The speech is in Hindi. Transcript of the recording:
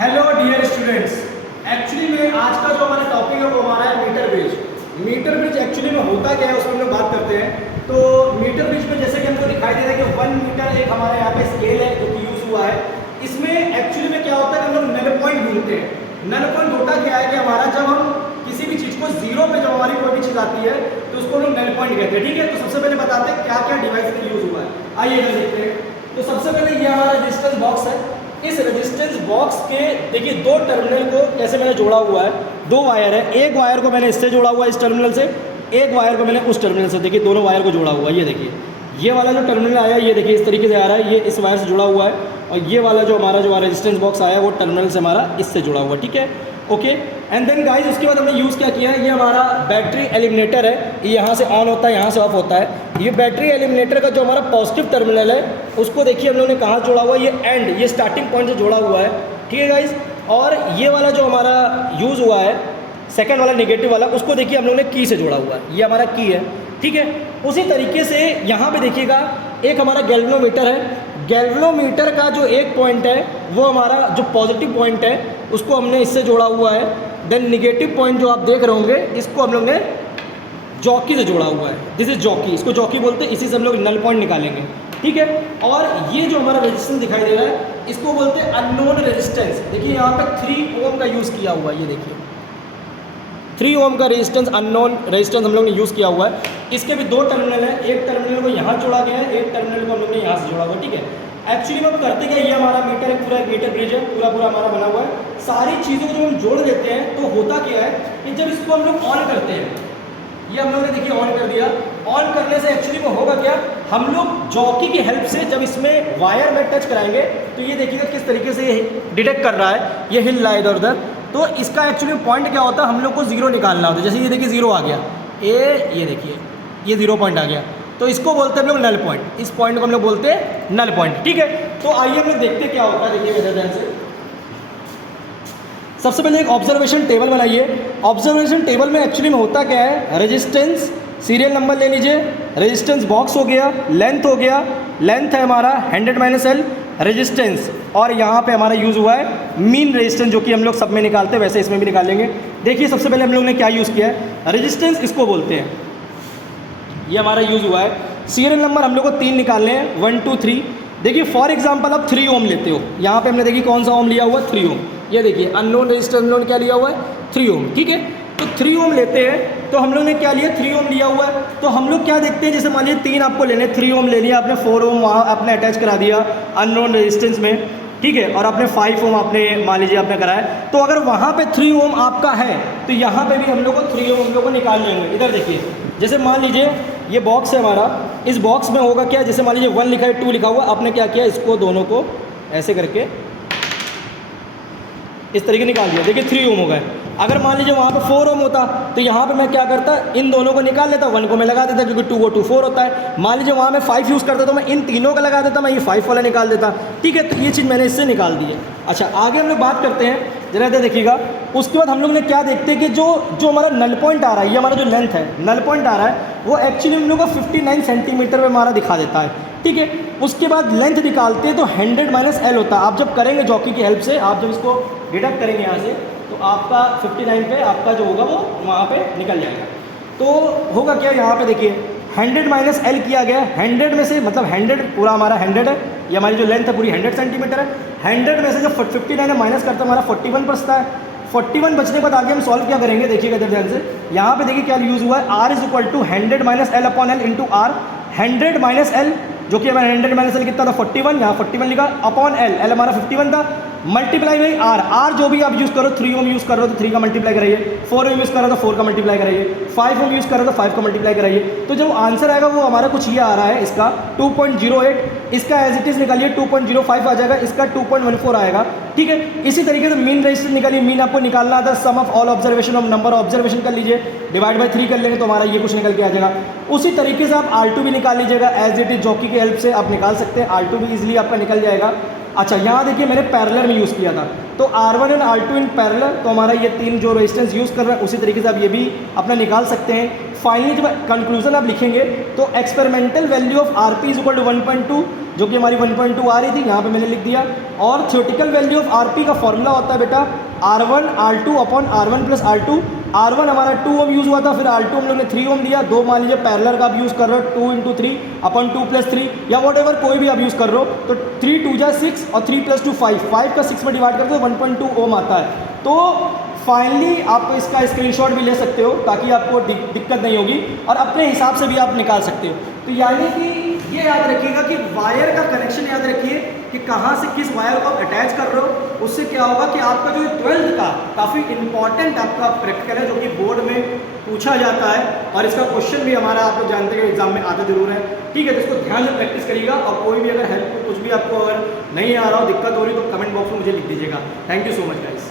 हेलो डियर स्टूडेंट्स, एक्चुअली में आज का जो हमारा टॉपिक है वो हमारा है metre bridge. Metre bridge actually में होता क्या है उसमें हम लोग बात करते हैं। तो मीटर ब्रिज में जैसे कि हमको दिखाई दे रहा है कि 1 मीटर एक हमारे यहाँ पे स्केल है जो कि यूज हुआ है। इसमें एक्चुअली में क्या होता है कि हम लोग नल पॉइंट ढूंढते हैं। नल पॉइंट होता क्या है कि हमारा जब हम किसी भी चीज़ को जीरो पे जब हमारी कोई भी चीज़ आती है तो उसको हम लोग नल पॉइंट कहते हैं। ठीक है, तो सबसे पहले बताते हैं क्या क्या डिवाइस में यूज हुआ है। आइए इधर देखते हैं। तो सबसे पहले ये हमारा रेजिस्टेंस बॉक्स है। इस रेजिस्टेंस बॉक्स के देखिए दो टर्मिनल को कैसे मैंने जोड़ा हुआ है। दो वायर है, एक वायर को मैंने इससे जोड़ा हुआ है इस टर्मिनल से, एक वायर को मैंने उस टर्मिनल से। देखिए दोनों वायर को जोड़ा हुआ है। ये देखिए ये वाला जो टर्मिनल आया है ये देखिए इस तरीके से आ रहा है, ये इस वायर से जुड़ा हुआ है। और ये वाला जो हमारा जो रेजिस्टेंस बॉक्स आया है वो टर्मिनल से हमारा इससे जुड़ा हुआ है। ठीक है, ओके। एंड देन गाइस उसके बाद हमने यूज़ क्या किया है, ये हमारा बैटरी एलिमिनेटर है। ये यहाँ से ऑन होता है, यहाँ से ऑफ होता है। ये बैटरी एलिमिनेटर का जो हमारा पॉजिटिव टर्मिनल है उसको देखिए हम लोगों ने कहाँ जोड़ा हुआ है, ये एंड, ये स्टार्टिंग पॉइंट से जोड़ा हुआ है। ठीक है गाइस, और ये वाला जो हमारा यूज़ हुआ है सेकेंड वाला नेगेटिव वाला, उसको देखिए हम लोगों ने की से जोड़ा हुआ है। ये हमारा की है। ठीक है, उसी तरीके से यहाँ पे देखिएगा एक हमारा गैल्वेनोमीटर है। गैल्वेनोमीटर का जो एक पॉइंट है वो हमारा जो पॉजिटिव पॉइंट है उसको हमने इससे जोड़ा हुआ है। देन निगेटिव पॉइंट जो आप देख रहे होंगे इसको हम लोग ने जॉकी से जोड़ा हुआ है। दिस इज जॉकी, इसको जॉकी बोलते हैं। इसी से हम लोग नल पॉइंट निकालेंगे। ठीक है, और ये जो हमारा रेजिस्टेंस दिखाई दे रहा है इसको बोलते हैं अननोन रेजिस्टेंस। देखिए यहाँ पे 3 ओम का यूज़ किया हुआ है। ये देखिए 3 ओम का रेजिस्टेंस, अननोन रेजिस्टेंस हम लोग ने यूज़ किया हुआ है। इसके भी दो टर्मिनल है, एक टर्मिनल को यहाँ जोड़ा गया है, एक टर्मिनल को हम लोग ने यहाँ से जोड़ा हुआ है। ठीक है, एक्चुअली में हम करते क्या, ये हमारा मीटर है, पूरा एक मीटर ब्रिज है, पूरा हमारा बना हुआ है। सारी चीज़ों को जब हम जोड़ देते हैं तो होता क्या है कि जब इसको हम लोग ऑन करते हैं, ये हम लोगों ने देखिए ऑन कर दिया। ऑन करने से एक्चुअली में होगा क्या, हम लोग जॉकी की हेल्प से जब इसमें वायर में टच कराएंगे तो ये देखिएगा किस तरीके से ये डिटेक्ट कर रहा है, ये हिल रहा है इधर उधर। तो इसका एक्चुअली पॉइंट क्या होता है, हम लोग को जीरो निकालना होता है। जैसे ये देखिए जीरो आ गया, ये देखिए ये 0 पॉइंट आ गया, तो इसको बोलते हैं हम लोग नल पॉइंट। इस पॉइंट को हम लोग बोलते हैं नल पॉइंट। ठीक है, तो आइए हम लोग देखते हैं क्या होता है। देखिए मेरे ध्यान से सबसे पहले एक ऑब्जर्वेशन टेबल बनाइए। ऑब्जर्वेशन टेबल में एक्चुअली में होता क्या है, रेजिस्टेंस, सीरियल नंबर ले लीजिए, रेजिस्टेंस बॉक्स हो गया, लेंथ हो गया, लेंथ है हमारा 100 - L रेजिस्टेंस, और यहाँ पे हमारा यूज़ हुआ है मीन रेजिस्टेंस, जो कि हम लोग सब में निकालते हैं वैसे इसमें भी निकालेंगे। देखिए सबसे पहले हम लोग ने क्या यूज़ किया है, रेजिस्टेंस इसको बोलते हैं, ये हमारा यूज़ हुआ है। सीरियल नंबर हम लोग को 3 निकालने हैं, 1 2 3। देखिए फॉर एग्जांपल आप 3 ओम लेते हो, यहाँ पे हमने देखिए कौन सा ओम लिया हुआ है, 3 ओम। ये देखिए अननोन रेजिस्टेंस हम लोगों ने क्या लिया हुआ है, 3 ओम। ठीक है, तो 3 ओम लेते हैं तो हम लोग ने क्या लिया, 3 ओम लिया हुआ है। तो हम लोग क्या देखते हैं, जैसे मान लीजिए 3 आपको लेने, 3 ओम ले लिया आपने, 4 ओम वहाँ आपने अटैच करा दिया अननोन रेजिस्टेंस में। ठीक है, और आपने 5 ओम आपने मान लीजिए आपने कराया, तो अगर वहाँ पे 3 ओम आपका है तो यहाँ पे भी हम लोग को 3 ओम हम लोग को निकाल लेंगे। इधर देखिए जैसे मान लीजिए ये बॉक्स है हमारा, इस बॉक्स में होगा क्या, जैसे मान लीजिए 1 लिखा है, 2 लिखा हुआ, आपने क्या किया, इसको दोनों को ऐसे करके इस तरीके निकाल दिया। देखिए 3 ओम हो गए। अगर मान लीजिए वहाँ पे 4 ओम होता तो यहाँ पे मैं क्या करता, इन दोनों को निकाल लेता, 1 को मैं लगा देता क्योंकि 2 को 2 4 होता है। मान लीजिए वहाँ मैं 5 यूज़ करता तो मैं इन तीनों का लगा देता, मैं ये 5 वाला निकाल देता। ठीक है, तो ये चीज़ मैंने इससे निकाल दी है। अच्छा आगे हम लोग बात करते हैं, जरा इधर देखिएगा। उसके बाद हम लोग ने क्या देखते हैं कि जो हमारा नल पॉइंट आ रहा है, ये हमारा जो लेंथ है, नल पॉइंट आ रहा है वो एक्चुअली हम लोग को 59 सेंटीमीटर में हमारा दिखा देता है। ठीक है, उसके बाद लेंथ निकालते हैं तो 100 - L होता है। आप जब करेंगे जॉकी की हेल्प से, आप जब इसको डिडक्ट करेंगे यहाँ से तो आपका 59 पे आपका जो होगा वो वहाँ पे निकल जाएगा। तो होगा क्या, यहाँ पे देखिए 100 - L किया गया। 100 में से मतलब 100 पूरा हमारा 100 है, ये हमारी जो लेंथ है पूरी 100 सेंटीमीटर है। 100 में से जब 59 है माइनस करते हमारा 41 बचता है। 41 बचने के बाद आगे हम सॉल्व क्या करेंगे, देखिएगा इधर ध्यान से। यहाँ पे देखिए क्या यूज़ हुआ है, R = 100 - L/L into R। 100 - L जो कि हमारा 100 - L कितना था, 41, यहाँ 41 लिखा, अपॉन L, L हमारा 51 था, मल्टीप्लाई बाई R। R जो भी आप यूज़ करो, 3 ओम यूज़ कर रहे हो तो 3 का मल्टीप्लाई कराइए, 4 ओम यूज़ कर रहे हो तो 4 का मल्टीप्लाई कराइए, 5 ओम यूज़ कर रहे हो तो 5 का मल्टीप्लाई कराइए। तो जो आंसर आएगा वो हमारा कुछ ये आ रहा है, इसका 2.08। इसका एज इट इज़ निकालिए 2.05 आ जाएगा, इसका 2.14 आएगा। ठीक है, इसी तरीके से मीन रेजिस्टेंस निकालिए। मीन आपको निकालना आता है, sum of all observation of number observation कर लीजिए, डिवाइड बाई 3 कर लेंगे तो हमारा ये कुछ निकल के आ जाएगा। उसी तरीके से आप R2 भी निकाल लीजिएगा, एज इट इज जॉकी की हेल्प से आप निकाल सकते हैं। R2 भी इजीली आपका निकल जाएगा। अच्छा यहाँ देखिए मैंने पैरेलल में यूज़ किया था, तो R1 and R2 in parallel, तो हमारा ये 3 जो रेजिस्टेंस यूज़ कर रहे हैं उसी तरीके से आप ये भी अपना निकाल सकते हैं। फाइनली जब कंक्लूजन आप लिखेंगे तो एक्सपेरिमेंटल वैल्यू ऑफ RP = 1.2, जो कि हमारी 1.2 आ रही थी, यहाँ पे मैंने लिख दिया। और थ्योरेटिकल वैल्यू ऑफ आरपी का फॉर्मूला होता है बेटा R1 R2 upon R1 plus R2। R1 हमारा 2 ओम यूज़ हुआ था, फिर R2 हम लोग ने 3 ओम दिया। दो मान लीजिए पैरेलल का आप यूज़ कर रहे हो 2 इंटू 3 अपॉन 2 प्लस 3 या वॉट एवर कोई भी आप यूज़ कर रहे हो, तो 3 2 जा 6 और 3 प्लस 2 5, 5 का 6 में डिवाइड करते हो 1.2 ओम आता है। तो फाइनली आप इसका स्क्रीनशॉट भी ले सकते हो ताकि आपको दिक्कत नहीं होगी और अपने हिसाब से भी आप निकाल सकते हो। तो यानी कि ये याद रखिएगा कि वायर का कनेक्शन याद रखिए कि कहाँ से किस वायर को आप अटैच कर रहे हो। उससे क्या होगा कि आपका जो 12th का काफ़ी इंपॉर्टेंट आपका प्रैक्टिकल है जो कि बोर्ड में पूछा जाता है और इसका क्वेश्चन भी हमारा आप लोग जानते हैं एग्जाम में आता जरूर है। ठीक है, तो इसको ध्यान से प्रैक्टिस करिएगा और कोई भी अगर हेल्प कुछ भी आपको अगर नहीं आ रहा हो, दिक्कत हो रही तो कमेंट बॉक्स में मुझे लिख दीजिएगा। Thank you so much guys.